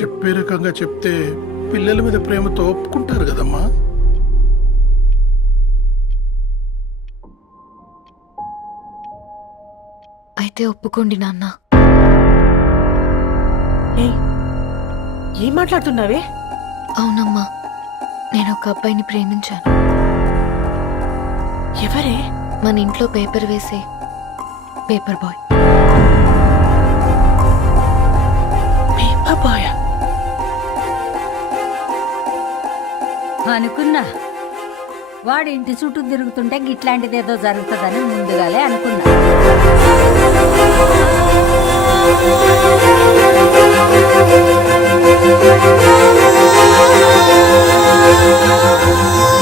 చెప్పే రకంగా చెప్తే పిల్లల మీద ప్రేమతో ఒప్పుకుంటారు కదమ్మా? అయితే ఒప్పుకోండి నాన్న. ఏయ్ ఏం మాట్లాడుతున్నావే? అవునమ్మా నేను ఒక అబ్బాయిని ప్రేమించాను. ఎవరే? మన ఇంట్లో పేపర్ వేసే పేపర్ బాయ్. అనుకున్నా. వాడి ఇంటి చుట్టూ తిరుగుతుంటే గిట్లాంటిది ఏదో జరుగుతుందని ముందుగాలే అనుకున్నా. ఏం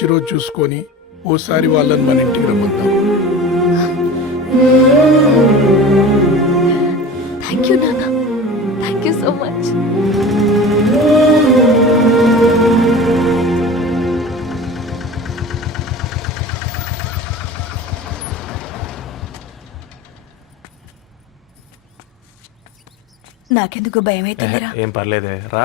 మంచి రోజు చూసుకొని ఓసారి వాళ్ళని మన ఇంటికి రమ్మందాం. థ్యాంక్ యూ నాన్న థ్యాంక్ యూ సో మచ్ నాకెందుకు భయం అవుతుందిరా ఏం పర్లేదే రా.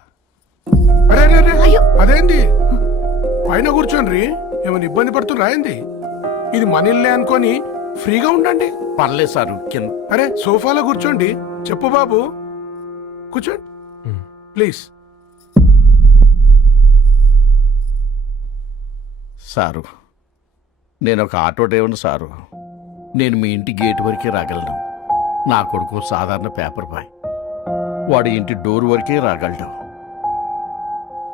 అరే అరే అరే. అయ్యో. అదేంది? పైన కూర్చోండి. ఏమైనా ఇబ్బంది పడుతున్నా ఏంది? ఇది మన ఇల్లే అనుకొని ఫ్రీగా ఉండండి. పర్లేదు సారు కింద. అరే సోఫాలో కూర్చోండి. చెప్పు బాబు. కూర్చోండి. ప్లీజ్. సారు నేను ఒక ఆటో డ్రైవర్ని సారు. నేను మీ ఇంటి గేట్ వరకే రాగలను. నా కొడుకు సాధారణ పేపర్ బాయ్. వాడి ఇంటి డోర్ వరకే రాగలడు.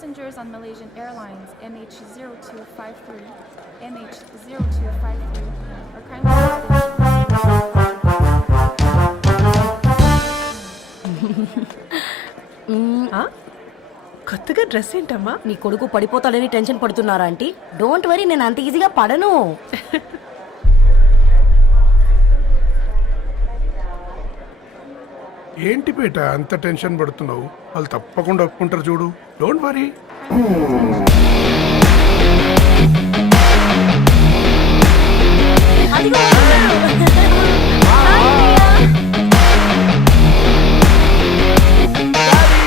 Passengers on Malaysian Airlines MH0253, MH0253 are kindly. కొత్తగా డ్రెస్ ఏంటమ్మా? నీ కొడుకు పడిపోతాడని టెన్షన్ పడుతున్నారా ఆంటీ? డోంట్ వరీ నేను అంత ఈజీగా పడను. ఏంటి పేట అంత టెన్షన్ పడుతున్నావు? వాళ్ళు తప్పకుండా ఒప్పుకుంటారు చూడు. Don't worry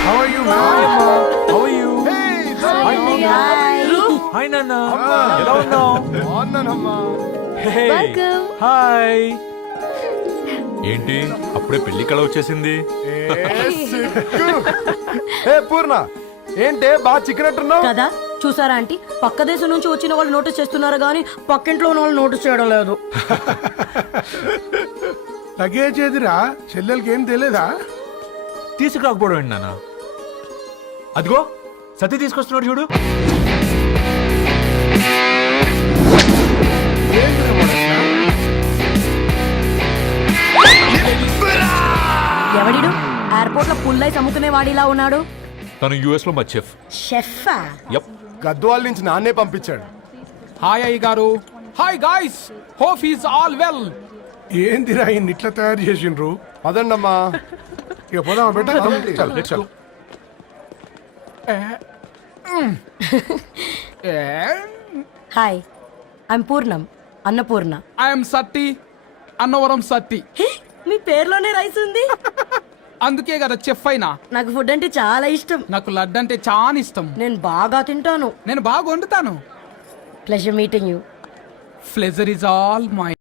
How are you, ma'am? How are you? Hi ఏంటి? అప్పుడే పెళ్ళి కళ వచ్చేసింది. ఏ పూర్ణ ఏంటే బాగా చిక్కినట్టున్నావు? కదా చూసారా ఆంటీ? పక్క దేశం నుంచి వచ్చిన వాళ్ళు నోటీస్ చేస్తున్నారు కానీ పక్కింట్లో ఉన్న వాళ్ళు నోటీస్ చేయడం లేదు. లగేజ్ ఏదిరా? చెల్లెలకి ఏం తెలియదా? తీసుకురాకపోవడం ఏంటి నాన్న? అదిగో సతీ తీసుకొస్తున్నాడు చూడు. ఎవడిడు? ఎయిర్పోర్ట్లో పుల్లైస్ అమ్ముకునే వాడిలా ఉన్నాడు? తను యుఎస్లో మా చెఫ్. షెఫా? యప్. గద్వాల నుంచి నాన్నే పంపించాడు. హాయ్ అయ్య గారు. Hi guys. Hope is all well. ఏందిరా ఈయన్ని ఇట్లా తయారు చేసిండ్రు? పదండమ్మా. ఇక పోదామా బెట్ట చల్ చల్. Hi. I'm Purnam Annapurna. I'm Satti Annavaram Satti. మీ పేర్లోనే రైస్ ఉంది? అందుకే కదా చెఫ్ అయినా. నాకు ఫుడ్ అంటే చాలా ఇష్టం. నాకు లడ్డు అంటే చాలా ఇష్టం. నేను బాగా తింటాను. నేను బాగా వండుతాను. Pleasure meeting you pleasure is all my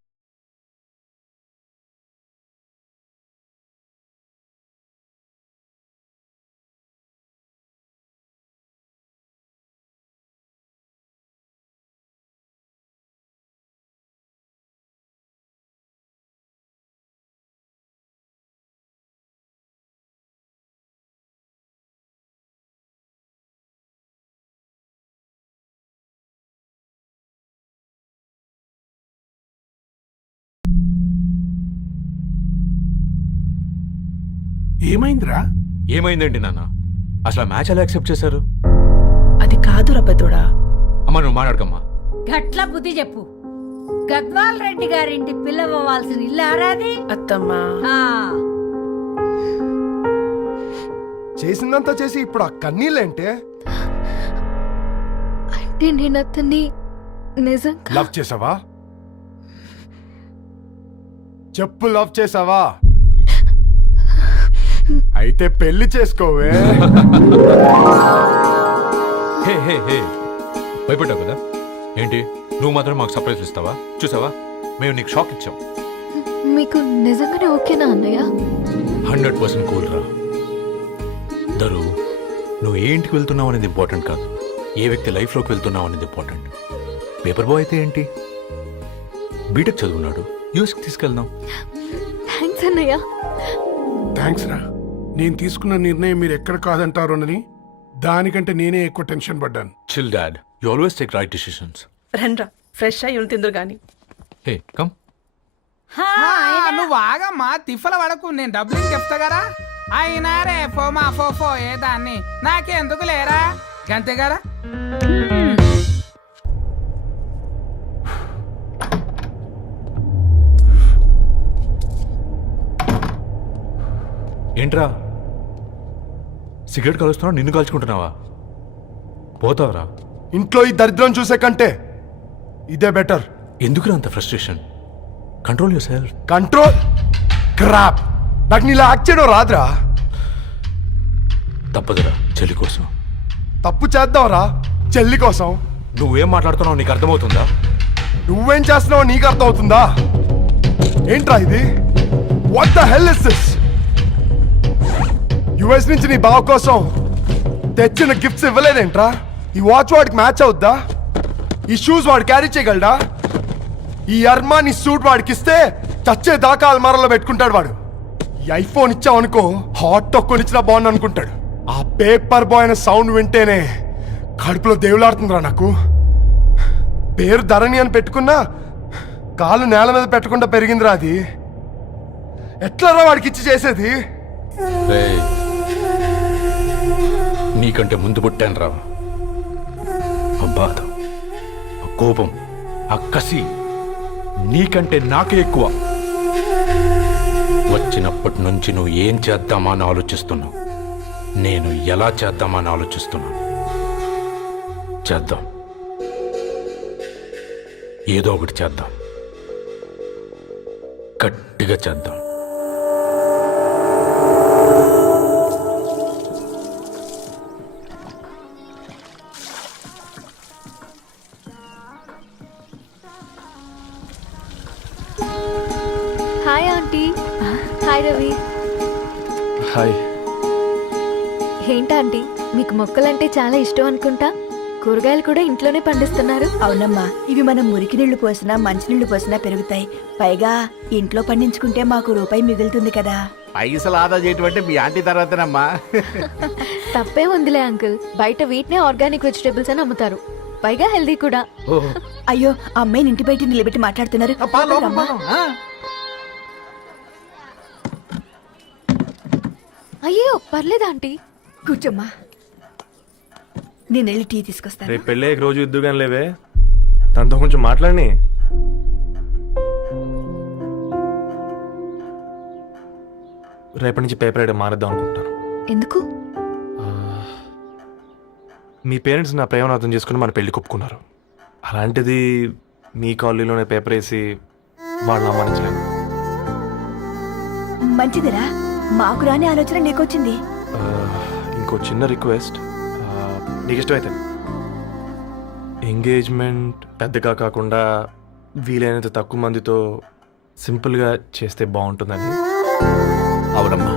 ఏమైందిరా? ఏమైందండి నాన్న? అసలు మ్యాచ్ ఎలా యాక్సెప్ట్ చేశారు? అది కాదు రబ్బతోడా అమ్మ నువ్వు మాట్లాడకమ్మా. గట్ల బుద్ధి చెప్పు. గద్వాల్ రెడ్డి గారింటి పిల్లవ్వాల్సిన ఇల్లు ఆరాది? అత్తమ్మా. ఆ, చేసిందంతా చేసి ఇప్పుడు ఆ కన్నీళ్ళేంటే? అంటే నేను అతన్ని నిజంగా లవ్ చేసావా? చెప్పు లవ్ చేసావా? అయితే పెళ్ళి చేసుకోవే. హే హే హే. భయపడ్డావు కదా? ఏంటి? నువ్వు మాత్రం మాకు సర్ప్రైజ్ ఇస్తావా? చూసావా? మేము నీకు షాక్ ఇచ్చాం. మీకు నిజంగానే ఓకేనా అన్నయ్య? హండ్రెడ్ పర్సెంట్ కూల్ రా. దరు నువ్వు ఏ ఇంటికి వెళ్తున్నావు అనేది ఇంపార్టెంట్ కాదు. ఏ వ్యక్తి లైఫ్లోకి వెళ్తున్నావు అనేది ఇంపార్టెంట్ పేపర్ బాయ్ అయితే ఏంటి? బీటెక్ చదువున్నాడు. యూఎస్కి తీసుకెళ్దాం. థ్యాంక్స్ అన్నయ్య. థ్యాంక్స్ రా. నేను తీసుకున్న నిర్ణయం మీరు ఎక్కడ కాదంటారోనని దానికంటే నేనే ఎక్కువ టెన్షన్ పడ్డాను. Chill dad you always take right decisions రండ్రా ఫ్రెష్ అయ్యి ఉండి తిందురు గాని. హే కమ్ నువ్వు ఆగమ్మా. తిఫల పడకు నేను డబ్బులు చెప్తా కదా. అయినా రే ఫో మా ఫో ఫో ఏ దాన్ని? నాకెందుకు లేరా? గంతే కదా? ఏంట్రా? సిగరెట్ కలుస్తున్నావు నిన్ను కాల్చుకుంటున్నావా? పోతావరా? ఇంట్లో ఈ దరిద్రం చూసే కంటే ఇదే బెటర్. ఎందుకురా అంత frustration? Control yourself control crap నాకు నీలా యాక్ట్ చేయడం రాదురా. తప్పదురా చెల్లి కోసం. తప్పు చేద్దాంరా చెల్లి కోసం. నువ్వేం మాట్లాడుతున్నావు నీకు అర్థమవుతుందా? నువ్వేం చేస్తున్నావో నీకు అర్థమవుతుందా? ఏంట్రా ఇది? What the hell is this US నుంచి నీ బావ కోసం తెచ్చిన గిఫ్ట్స్ ఇవ్వలేదేంట్రా? ఈ వాచ్ వాడికి మ్యాచ్ అవుద్దా? ఈ షూస్ వాడు క్యారీ చేయగలడా? ఈ అర్మా నీ సూట్ వాడికి ఇస్తే చచ్చే దాకా అల్మారాలో పెట్టుకుంటాడు వాడు. ఈ ఐఫోన్ ఇచ్చావనుకో హాట్ టాక్ కొనిచ్చినా బాగుంది అనుకుంటాడు. ఆ పేపర్ బాయ్ అనే సౌండ్ వింటేనే కడుపులో దేవులాడుతుందిరా నాకు. పేరు ధరణి అని పెట్టుకున్నా కాలు నేల మీద పెట్టకుండా పెరిగిందిరా అది. ఎట్లరా వాడికి ఇచ్చి చేసేది? నీకంటే ముందు పుట్టాను రా ఆ బాధ ఆ కోపం ఆ కసి నీకంటే నాకే ఎక్కువ. వచ్చినప్పటి నుంచి నువ్వు ఏం చేద్దామా అని ఆలోచిస్తున్నావు? నేను ఎలా చేద్దామా అని ఆలోచిస్తున్నాను? చేద్దాం. ఏదో ఒకటి చేద్దాం. గట్టిగా చేద్దాం. Hi aunty. Hi Ravi. Hi. ఏంటా ఆంటీ మీకు మొక్కలంటే చాలా ఇష్టం అనుకుంటా? కూరగాయలు కూడా ఇంట్లోనే పండిస్తున్నారు. అవునమ్మా ఇవి మనం మురికి నీళ్ళు పోసినా మంచినీళ్ళు పోసినా పెరుగుతాయి. పైగా ఇంట్లో పండించుకుంటే మాకు రూపాయి మిగులుతుంది కదా. పైసలు ఆదా చేయటం అంటే మీ ఆంటీ తర్వాతనమ్మా. తప్పే ఉందిలే అంకుల్. బయట వీటినే ఆర్గానిక్ వెజిటేబుల్స్ అని అమ్ముతారు. పైగా హెల్దీ కూడా. అయ్యో ఆ అమ్మాయిని ఇంటి బయట నిలబెట్టి మాట్లాడుతున్నారు. అయ్యో పర్లేదు ఆంటీ? కూర్చోమ్మా. నేను వెళ్ళి టీ తీసుకొస్తాను. రేపు పెళ్ళే రోజు ఇద్దుగాని లేవే? తనతో కొంచెం మాట్లాడి రేపటి నుంచి పేపర్ రైడ్ మానేద్దాం అనుకుంటాను ఎందుకు? మీ పేరెంట్స్ నా ప్రేమను అర్థం చేసుకుని మన పెళ్ళి కొప్పుకున్నారు. అలాంటిది మీ కాలనీలోనే పేపర్ వేసి వాళ్ళని అమ్మానించలేము మంచిదిరా. మాకు రాని ఆలోచన నీకొచ్చింది. ఇంకో చిన్న రిక్వెస్ట్. నీకు ఇష్టమైతే ఎంగేజ్మెంట్ పెద్దగా కాకుండా వీలైనంత తక్కువ మందితో సింపుల్గా చేస్తే బాగుంటుందని. అవునమ్మా.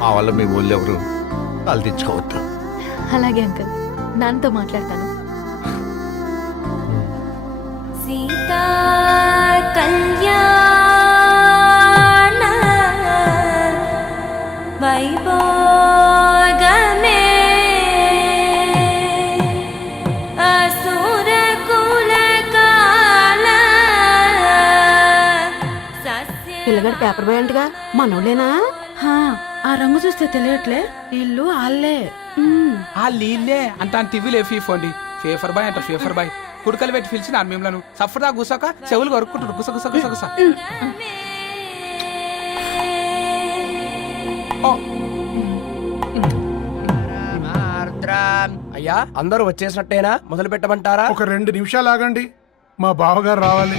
మా వల్ల మీ ఊళ్ళో ఎవరు వాళ్ళు తెచ్చుకోవద్దు అలాగే అంకుల్. నాన్నతో మాట్లాడతాను. సీతా కళ్యాణ పిల్లగాడు పేపర్ బాయ్ అంటగా మనోళ్ళేనా ఆ రంగు చూస్తే తెలియట్లే. ఇల్లు ఆళ్ళే. ఆ లీలే అంత టీవీలో ఫీఫోండి ఫేఫర్ బాయ్ అంట ఫేఫర్ బాయ్. కుడుకలు పెట్టి పిలిచిన మిమ్మల్ని సఫర్దా గుసక చెవులు కొరుక్కుంటారు. గుస గుస గుస గుస. ఓ. అయ్యా అందరూ వచ్చేసినట్టేనా? మొదలు పెట్టమంటారా ఒక రెండు నిమిషాలు ఆగండి. మా బావగారు రావాలి.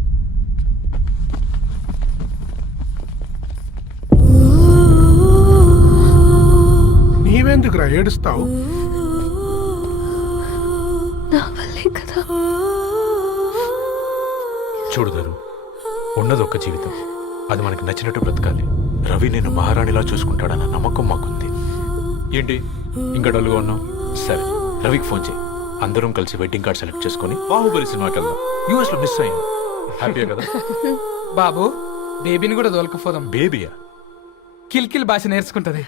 నీవెందుకురా ఏడుస్తావు? నా వల్లే కదా. చూడదరు ఉన్నది ఒక్క జీవితం. అది మనకి నచ్చినట్టు బ్రతకాలి. రవి నేను మహారాణిలా చూసుకుంటాడన్న నమ్మకం మాకుంది. ఏంటి? ఇంకా డల్గా ఉన్నావు? సరే రవికి ఫోన్ చేయి. అందరం కలిసి వెడ్డింగ్ కార్డ్ సెలెక్ట్ చేసుకొని బాహుబలి సినిమాకి వెళ్దాం. యూఎస్లో మిస్ అయ్యాం. హ్యాపీయా కదా? బాబు బేబీని కూడా దొలకపోదాం. బేబీయా? కిల్ భాష నేర్చుకుంటది.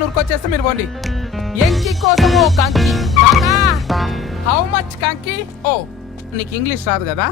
నేను తీసుకొని మీరు పోండి. ఎంకి కోసం ఓ కంకి. హౌ మచ్ కంకి? ఓ నీకు ఇంగ్లీష్ రాదు కదా?